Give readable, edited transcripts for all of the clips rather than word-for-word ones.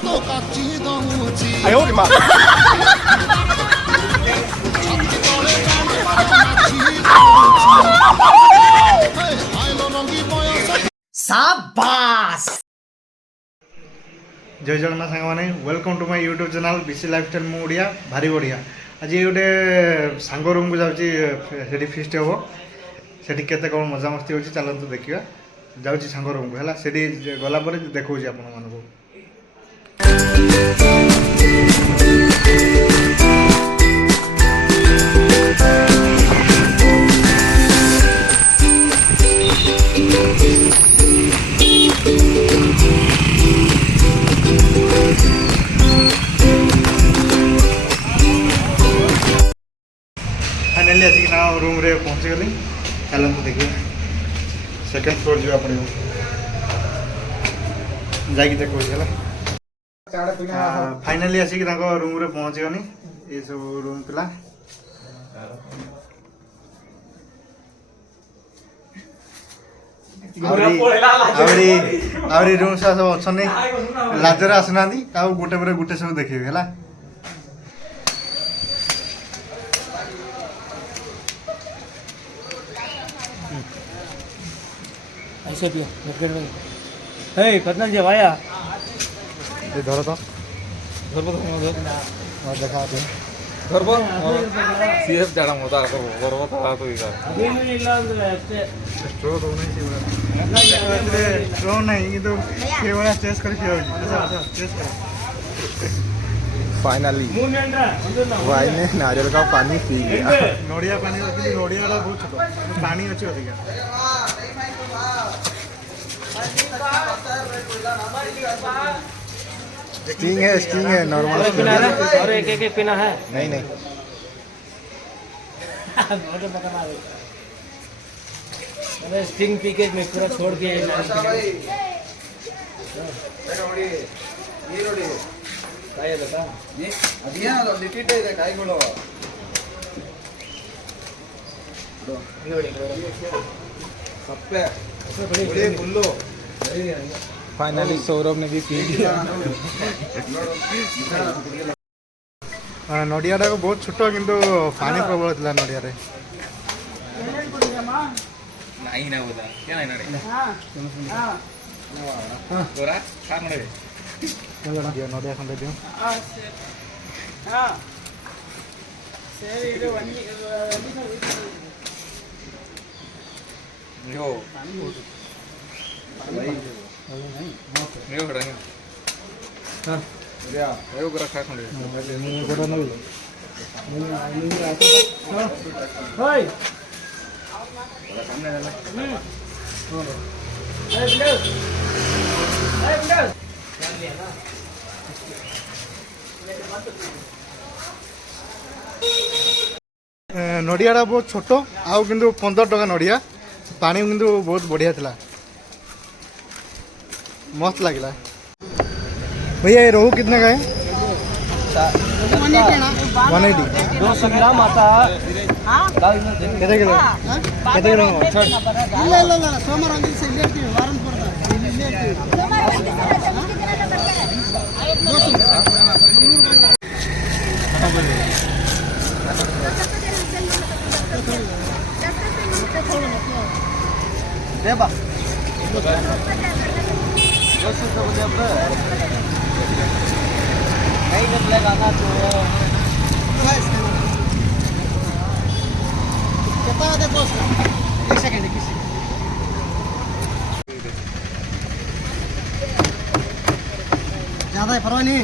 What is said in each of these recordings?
哎呦我的妈！ शाबाश जय जगन्नाथ सांग मैंने welcome to my YouTube channel BC lifestyle मु ओडिया भारी बढ़िया आज गोटे सांग रूम को जाऊँगी फिस्ट हम से कौन मजा मस्ती हो चलते देखा जाऊँगी सांग रूम को है से गलापर देखा आपण मानक फाइनाली आसिक ना रूम रे पहुँची गली चलते देखिए सेकेंड फ्लोर जावा पड़ो जाकि देखो फाइनाली आसिक रूम रे पहुँची गनी ये सब रूम पिला आहरी रूम सब अच्छा लाजरे आसुना गोटे पर गोटे सब देखिए है ऐसे पियो हे कतना जे भाया ये धर तो देखा धरबो सीएफ जाडा मोता करबो ता तो इगा स्ट्रो तो नहीं स्ट्रो नहीं तो ये वाला टेस्ट कर पियो अच्छा टेस्ट कर फाइनली भाई ने नारियल का पानी पी लिया नोडिया पानी नोडिया वाला बहुत छोटा पानी अच्छी होती है स्टिंग है नॉर्मल और एक एक पीना है नहीं नहीं अरे स्टिंग पी के मैं पूरा छोड़ के काय बता ಅದಿಯಾ ಲಿಕ್ವಿಡ್ ಇದೆ ಕಾಯಿಗಳು ನೋಡಿ ಸಪ್ಪೆ ಬಡಿ ಫುಲ್ಲು फाइनली सौरभ ने भी पी लिया नोडिया को बहुत छोट किंतु पानी प्रबल था नोडिया रे नहीं ना बोला क्या नहीं ना रे हां तोरा खा मरे दियो नोडिया खंडे दियो हां सर ये वनी यो यो खड़ा हां रे यो करा खा खंडे मैं गोरा नवी होय सामने वाला अरे बिलो नोडिया बहुत छोट आउ किंतु 15 टका नोडिया पानी किंतु बहुत बढ़िया था मस्त लगला भैया ये रोहू कितना का है 180 200 ग्राम आता कितने किलो कितने किलो ಇಲ್ಲ ಸೋಮವಾರ ಒಂದು ದಿವಸ ಇಲ್ಲಿ ಇರ್ತೀವಿ ವಾರಂ ಪೂರ್ಣ ಇಲ್ಲಿ ಇರ್ತೀವಿ देबा नहीं निकलेगा ना तो कितना दे बोस एक सेकंड किसी ज्यादा है परवाह नहीं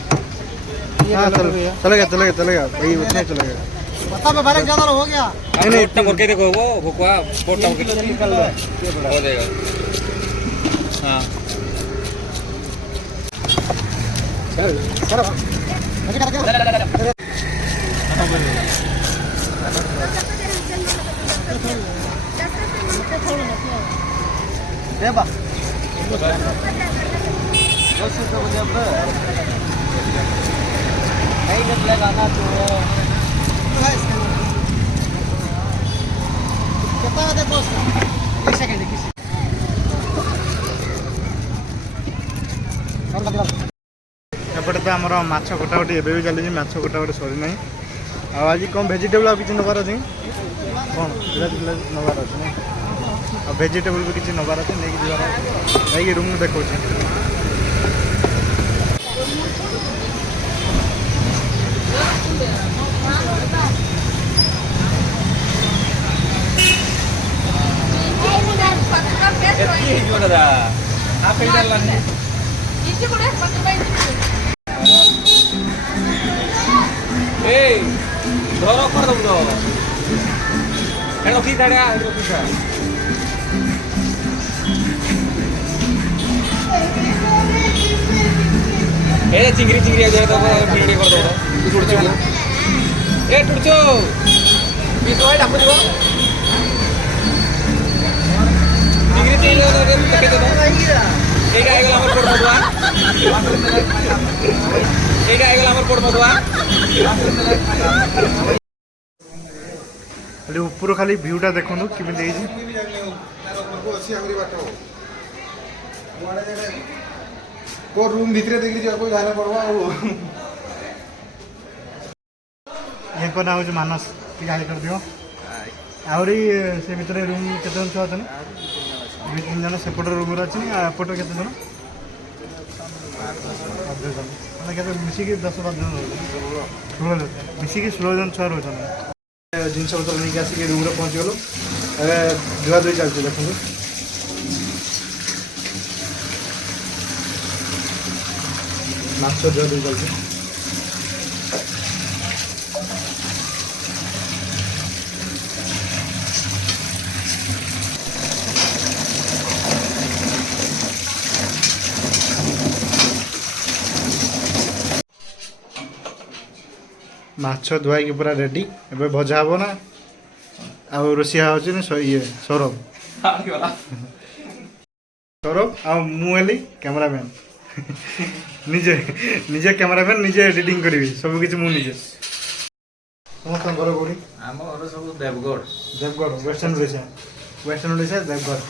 हाँ चलेगा भाई उतना ही चलेगा बता पे बारे ज्यादा हो गया नहीं पोटा करके देखो वो भुकवा पोटा करके निकल रहा है हो जाएगा हां चलो लगे देबा नहीं निकलेगा ना तो कितना दे बोस एक सेकंड किसी ଏପଟେ ତ ଆମର ମାଛ କଟାକଟି ଏବେ ବି ଚାଲିଛି, ମାଛ କଟାକଟି ସରିନାହିଁ। ଆଉ ଆଜି କ'ଣ ଭେଜିଟେବୁଲ୍ ଆଉ କିଛି ନେବାର ଅଛି କ'ଣ ପିଲାଜି ନେବାର ଅଛି ନାଇଁ? ଆଉ ଭେଜିଟେବୁଲ୍ ବି କିଛି ନେବାର ଅଛି, ନେଇକି ଯିବାର ଯାଇକି ରୁମ୍କୁ ଦେଖାଉଛି। ଏତିକି ହେଇଯିବ ଦାଦା, ହାଫ୍ ହେଇପାରିଲାନି। ଏଇ ଧର କରିଦେବୁ ତ ରଖି ଛାଡ଼ିଆ ରଖିଥା। ଏ ଚିଙ୍ଗିରି ଚିଙ୍ଗିରି ଭିଡ଼ିଓ କରିଦେବ ଟୁଡ଼ଛୁ ଏ ଟୁଡ଼ଛୁ ବିଷ ଭାଇ ଡାକୁଥିବ ଚିଙ୍ଗିରି ଚିଙ୍ଗିରି ଦେଖେଇଦେବ। এইটা ହେଇଗଲା ଆମର ପୋଡ଼ ମଧୁଆ, এইଟା ହେଇଗଲା ଆମର ପୋଡ଼ ମଧୁଆ। ଖାଲି ଉପରୁ ଖାଲି ଭ୍ୟୁଟା ଦେଖନ୍ତୁ କେମିତି ହେଇଛି। କୋଉ ରୁମ୍ ଭିତରେ ଦେଖି ଯିବାକୁ ଧାନ ପଡିବ ଆଉ ୟାଙ୍କ ନାଁ ହେଉଛି ମାନସ, ଟିକେ ଗାଳି କରିଦିଅ। ଆହୁରି ସେ ଭିତରେ ରୁମ୍ କେତେ ଜଣ ଛୁଆ ଅଛନ୍ତି? 2-3 ଜଣ ସେପଟ ରୁମ୍ରେ ଅଛି। ଆଉ ଏପଟରେ କେତେ ଜଣ? 5 ଜଣ। ମାନେ କେତେ ମିଶିକି 10-12 ଜଣ ରହୁଛନ୍ତି। 16 ଜଣ ମିଶିକି 16 ଜଣ ଛୁଆ ରହୁଛନ୍ତି। ଜିନିଷପତ୍ର ନେଇକି ଆସିକି ରୁମ୍ରେ ପହଞ୍ଚିଗଲୁ। ଏବେ ଧୁଆଧୁଇ ଚାଲିଛି ଦେଖନ୍ତୁ। ମାଛ ଧୁଆଧୁଇ ଚାଲିଛି। ମାଛ ଧୁଆଇକି ପୁରା ରେଡ଼ି। ଏବେ ଭଜା ହେବ ନା ଆଉ ରୋଷେଇଆ ହେଉଛି ନା ଇଏ ସୌରଭ ଆଉ ମୁଁ ହେଲି କ୍ୟାମେରାମ୍ୟାନ୍। ନିଜେ ନିଜେ କ୍ୟାମେରାମ୍ୟାନ୍, ନିଜେ ଏଡ଼ିଟିଂ କରିବି ସବୁକିଛି ମୁଁ ନିଜେ। ସମସ୍ତଙ୍କ ଘର କେଉଁଠି? ଆମ ଘର ସବୁ ଦେବଗଡ଼। ଦେବଗଡ଼ ୱେଷ୍ଟର୍ଣ୍ଣ ଓଡ଼ିଶା। ୱେଷ୍ଟର୍ଣ୍ଣ ଓଡ଼ିଶା ଦେବଗଡ଼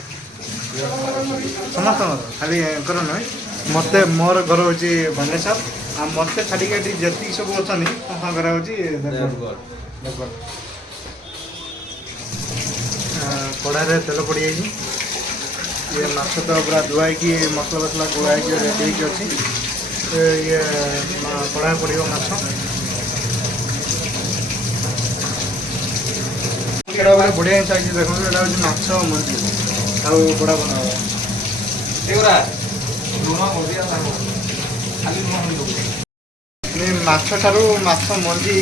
ସମସ୍ତଙ୍କର, ଖାଲି ୟାଙ୍କର ନୁହେଁ। ମୋତେ ମୋର ଘର ହେଉଛି ଭୁବନେଶ୍ୱର। ଆଉ ମୋତେ ଛାଡ଼ିକି ଏଠି ଯେତିକି ସବୁ ଅଛନ୍ତି ସମସ୍ତଙ୍କ ଘର ହେଉଛି ଦେବଗଡ଼। କଢ଼ାରେ ତେଲ ପଡ଼ିଯାଇଛି। ଇଏ ମାଛ ତ ପୁରା ଧୁଆଇକି ମସଲା ଫସଲା ଗୋଳା ହେଇକି ରେଡ଼ି ହେଇକି ଅଛି। ଇଏ କଢ଼ାରେ ପଡ଼ିବ ମାଛ। ଏଇଟା ଗୋଟେ ବଢ଼ିଆ ଜିନିଷ ହେଇଛି ଦେଖନ୍ତୁ। ଏଇଟା ହେଉଛି ମାଛ ମଞ୍ଜି ଆଉ ବଡ଼ା ବନା ହେବ। ଏଗୁଡ଼ା ଲୁଣ ହଳଦୀ ଆଉ ଖାଲି ଲୁଣ ହଳଦୀ। ମାଛ ଠାରୁ ମାଛ ମଞ୍ଜି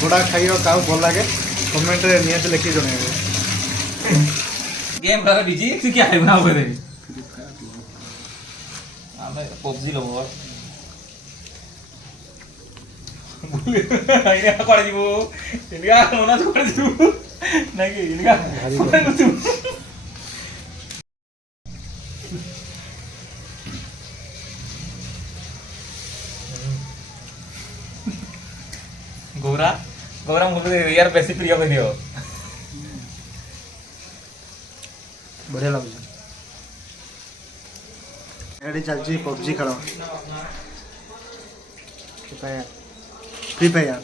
ବଡ଼ା ଖାଇବାକୁ କାହାକୁ ଭଲ ଲାଗେ କମେଣ୍ଟରେ ନିହାତି ଲେଖିକି ଜଣାଇବେ। गेम खेला डीजी तू क्या है ना बोले हमें पबजी लो इनका कॉलेज वो इनका होना तो कॉलेज तू नहीं इनका तू गौरा गौरा मुझे यार बेसिक प्रिय कर दियो ବଢ଼ିଆ ଲାଗୁଛି। ଏଠି ଚାଲିଛି ପବଜି ଖେଳ, ଫ୍ରି ଫାୟାର।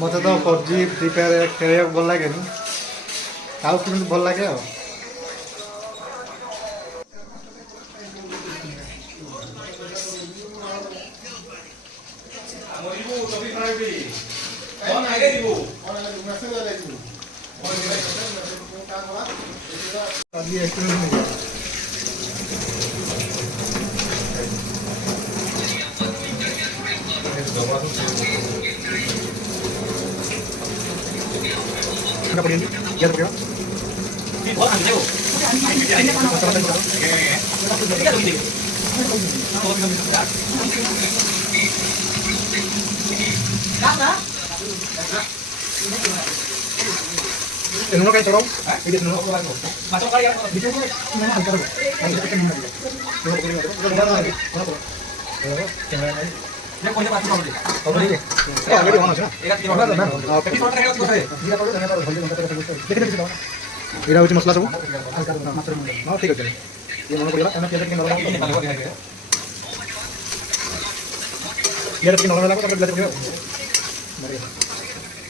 ମୋତେ ତ ପବଜି ଫ୍ରି ଫାୟାର ଖେଳିବାକୁ ଭଲ ଲାଗେନି, କାହାକୁ କେମିତି ଭଲ ଲାଗେ ଆଉ। Uno kayak corong, ini semua. masuk kali ya Itu mana antara? dia punya pasti mau Oh, ini. Ini mana sih? ya kita mau Oke. tapi soalnya kita harus ଏଇଟା ହେଉଛି ମସଲା ସବୁ। ହଁ ଠିକ୍ ଅଛି। ये मन पड़ेगा एना पियाज के नरम ini paling gua dihargai. पियाज के नरम लागो तापर पियाज पड़ेगा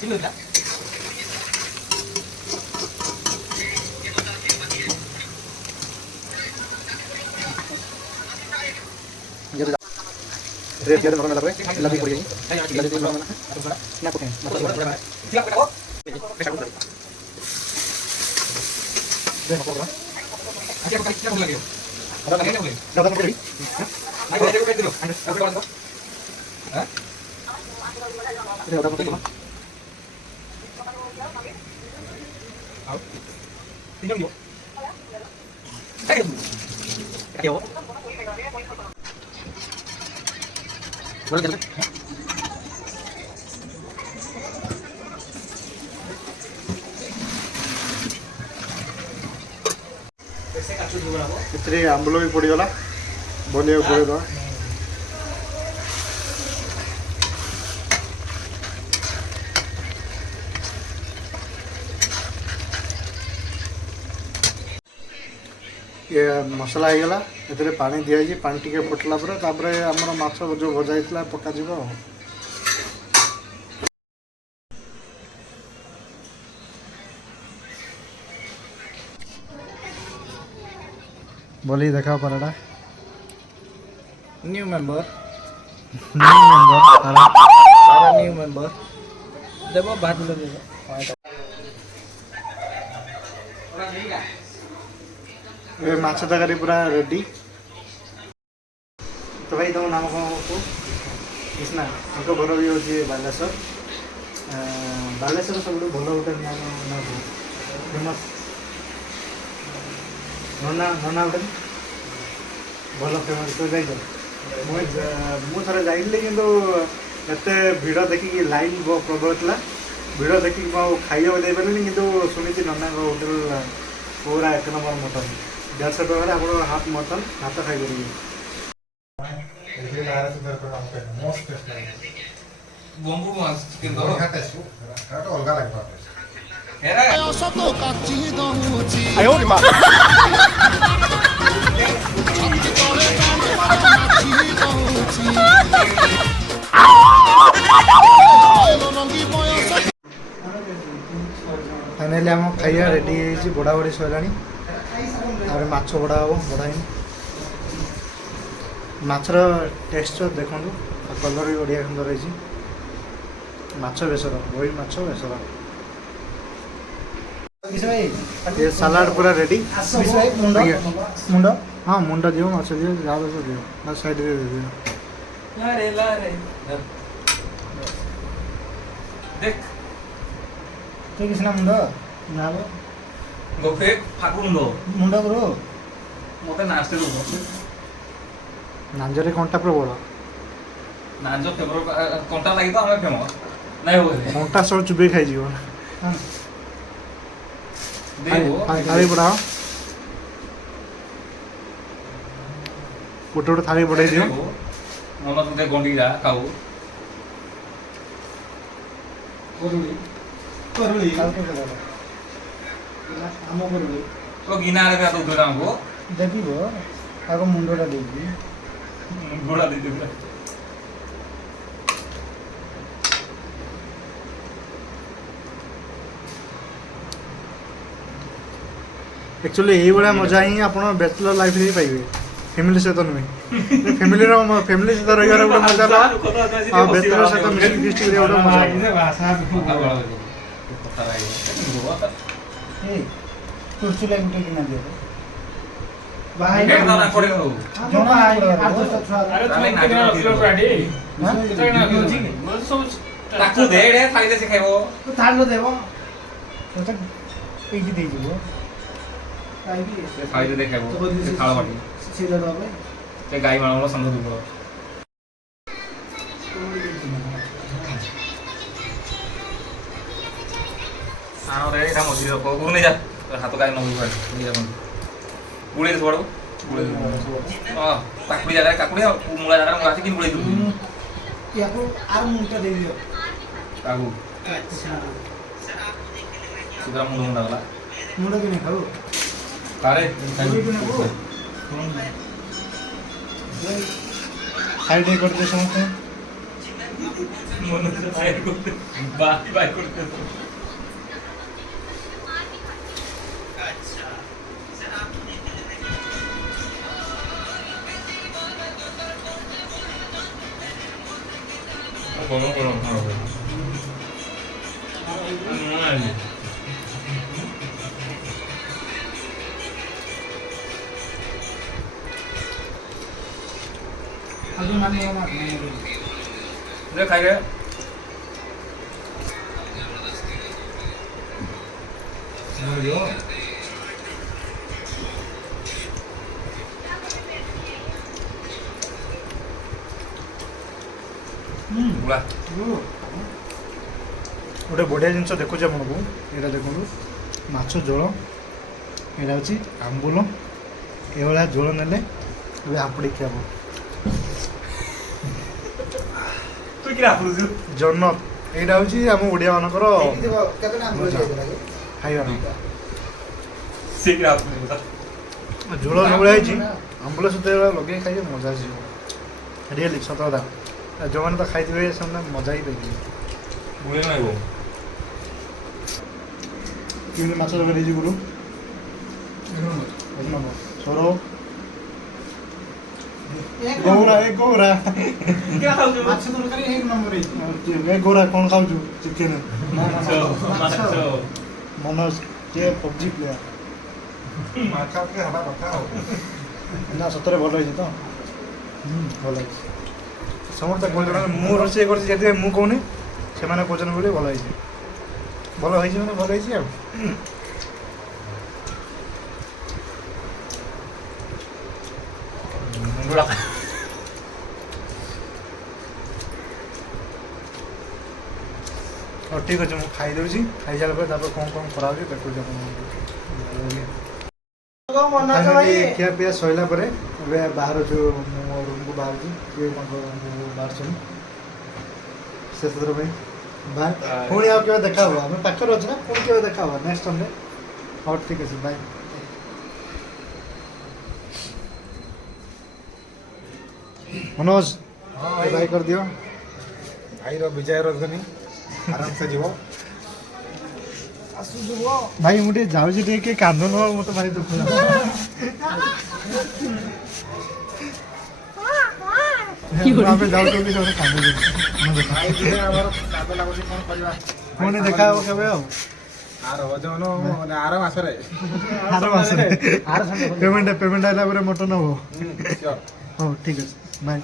Ini udah. रे पियाज नरम लागो लगी पड़ी लगी नरम ना ना को Siap kita kok. दे को Nanti aku kasih lagi. ada Lagi boleh. dapat pड़ी Ayo aku kasih dulu. Aku kawan kok. Hah? ini ada apa Tinggal dia. Ayo. Ayo. Boleh kan? इतने आंबल भी पड़गला बोलिए पड़े दो ये मसला हो गला एतरे पानी दिया जी पानी टिके फुटला पर तापरे हमर माछ जो भजा हितला पका जिवो बोली देखा पराडा न्यू मेंबर सारा न्यू मेंबर देबो भात ले देबो ये माछ तरकारी पूरा रेडी तो भाई तुम नाम कौन को कृष्णा उनको घर भी होची बालेश्वर बालेश्वर सब भल होटल नाम ना फेमस नना नना होटल भल फेमस तो जाइछ मु थरे जाइली किंतु एते भिड़ देखिक लाइन प्रबल था भिड़ देखिक खाइबा दे पारे किंतु सुनी नना होटल पूरा एक नंबर मटन 150 टका आप हाफ मटन हाथ खाई Bumbu mas, gitu. अलगा लागबा Era. आयो रे मां फाइनली हम खाइया रेडी है बड़ा बड़ी सैलानी और माछ बड़ा हम बड़ा माछर टेक्सचर देखो कलर भी बढ़िया सुंदर है माछ बेसर वही माछ बेसर ये सलाड पूरा रेडी मुंड हाँ मुंड दियो माछ दियो जहाँ बेसर दियो ना साइड दे दियो Lare, lare. Dek, तो किसना मुंड ना gope fakundo. मुंड करो Mote naste lu. नांजरे कंटा प्रबल Nanjo febro konta lagi to ame famous. Nai ho. कंटा सब चुबे खाई जीव Devo. थाली बढ़ाओ गोटे गोटे थाली बढ़ाई दियो Mono tute gondi ra kau. To gina re ta to rambo. देखो आगो मुंडटा देखी Gola de de. एक्चुअली यही भाया मजा ही आप बैचलर लाइफ ही पाइबे फैमिली सहित नुहे फैमिली सहित रही गोटे मजा ला बैचलर सहित मिसिक फिस्ट कर गोटे मजा कुर्सी लाइन गुटे किना दियो Head na kore ho. जणा अरे तुम Taku de re thai de se khaibo. थाल देव पेजी दे जीवो Se thai de khaibo. Se khala bati. सीधा दबे Se gai mano lo sandho dubo. Ano re eta modi ko guru ne ja. Hato gai no hoiba. Ni ja bandi. Gule de bado. Gule. Ah, takuri jaga kakuri mula jaga mula asin gule du. याको are मुंटा दे दियो Tahu. Sudah mundo mundo la. मुंडा किने खाओ Kare. Side କରିଦିଅ ସମସ୍ତେ। ମନୁଷ୍ୟ side করতে ବାଇ করতে গরম গরম হবে খাই রে ବୁଢ଼ା ଗୋଟେ ବଢ଼ିଆ ଜିନିଷ ଦେଖୁଛି ଆପଣଙ୍କୁ, ଏଇଟା ଦେଖନ୍ତୁ ମାଛ ଝୋଳ, ଏଇଟା ହେଉଛି ଆମ୍ବୁଲ। ଏଭଳିଆ ଝୋଳ ନେଲେ ଏବେ ହାପୁଡ଼ି ଖିଆବ। ତୁ କି ରାପୁଛୁ ଜନ୍ନତ, ଏଇଟା ହେଉଛି ଆମ ଓଡ଼ିଆମାନଙ୍କର କେତେ ନା ଖାଇବା। ସେ କି ରାପୁଛୁ ଝୋଳ ଯେଉଁଭଳିଆ ହେଇଛି, ଆମ୍ବୁଲ ସହିତ ଏଭଳିଆ ଲଗେଇ ଖାଇଲେ ମଜା ଆସିଯିବ। ରିଏଲି ସତ କଥା, ଯେଉଁମାନେ ତ ଖାଇଥିବେ ସେମାନେ ମଜା ହିଁ ପାଇଯିବେ। ବୁଢ଼ୀ ନାଇଁ ବୋ କେମିତି ମାଛ ତରକାରୀ ହେଇଛି ଗୁରୁ? ସର ଗୌରା, ଏ ଗୌରା, ମାଛ ତରକାରୀ 1 ନମ୍ବର ହେଇଛି। ଏ ଗୌରା କ'ଣ ଖାଉଛୁ? ଚିକେନ। ମାଛ ମନୋଜ କିଏ ପବଜି ପ୍ଲେୟାର। ମାଛ ଟିକେ ହେବା କଥା ଆଉ। ନା ସତରେ ଭଲ ହେଇଛି ତ? ଭଲ ହେଇଛି। ସମସ୍ତେ କହୁଛନ୍ତି ମୁଁ ରୋଷେଇ କରିଛି ସେଥିପାଇଁ ମୁଁ କହୁନି, ସେମାନେ କହୁଛନ୍ତି ବୋଲି ଭଲ ହେଇଛି। ଭଲ ହେଇଛି ମାନେ ଭଲ ହେଇଛି ଆଉ। ବୁଢ଼ା ହଉ ଠିକ୍ ଅଛି, ମୁଁ ଖାଇଦେଉଛି। ଖାଇସାରିଲା ପରେ ତାପରେ କ'ଣ କ'ଣ କରାହେଉଛି ଦେଖୁଛି ଆପଣଙ୍କୁ। ଖିଆ ପିଆ ସରିଲା ପରେ ଏବେ ବାହାରୁଛୁ, ମୋ ରୁମ୍କୁ ବାହାରୁଛୁ। କିଏ କ'ଣ ବାହାରୁଛନ୍ତି ଶେଷଥର ପାଇଁ। ବାଏ। ପୁଣି ଆଉ କେବେ ଦେଖା ହବ? ଆମେ ପାଖରେ ଅଛୁ ନା, ପୁଣି କେବେ ଦେଖା ହବ ନେକ୍ସଟ ସନ୍ଡେ? ହଉ ଠିକ୍ ଅଛି, ବାଏ। ମନୋଜ ବାଏ କରିଦିଅ। ଭାଇର ବିଜୟ ରଜନୀ ଆରାମସେ ଯିବ। ଭାଇ ମୁଁ ଟିକେ ଯାଉଛି, ଟିକେ କିଏ କାନ୍ଦ ନହ, ମୋତେ ଭାରି ଦୁଃଖ ଲାଗୁଛି। ଆମେ ଯାଉଛନ୍ତି ସେମାନେ କାନ୍ଦୁଛନ୍ତି। ଭାଇ ଟିକେ ଆମର କାଦ ଲାଗୁଛି, କ'ଣ କରିବା? ପୁଣି ଦେଖା ହବ କେବେ ଆଉ? ଆର ଓଜନ ମାନେ ଆର ମାସରେ। ଆର ମାସରେ ପେମେଣ୍ଟ ହେଲା ପରେ ମଟନ୍ ହବ। ସିଓର। ହଉ ଠିକ୍ ଅଛି, ବାଏ।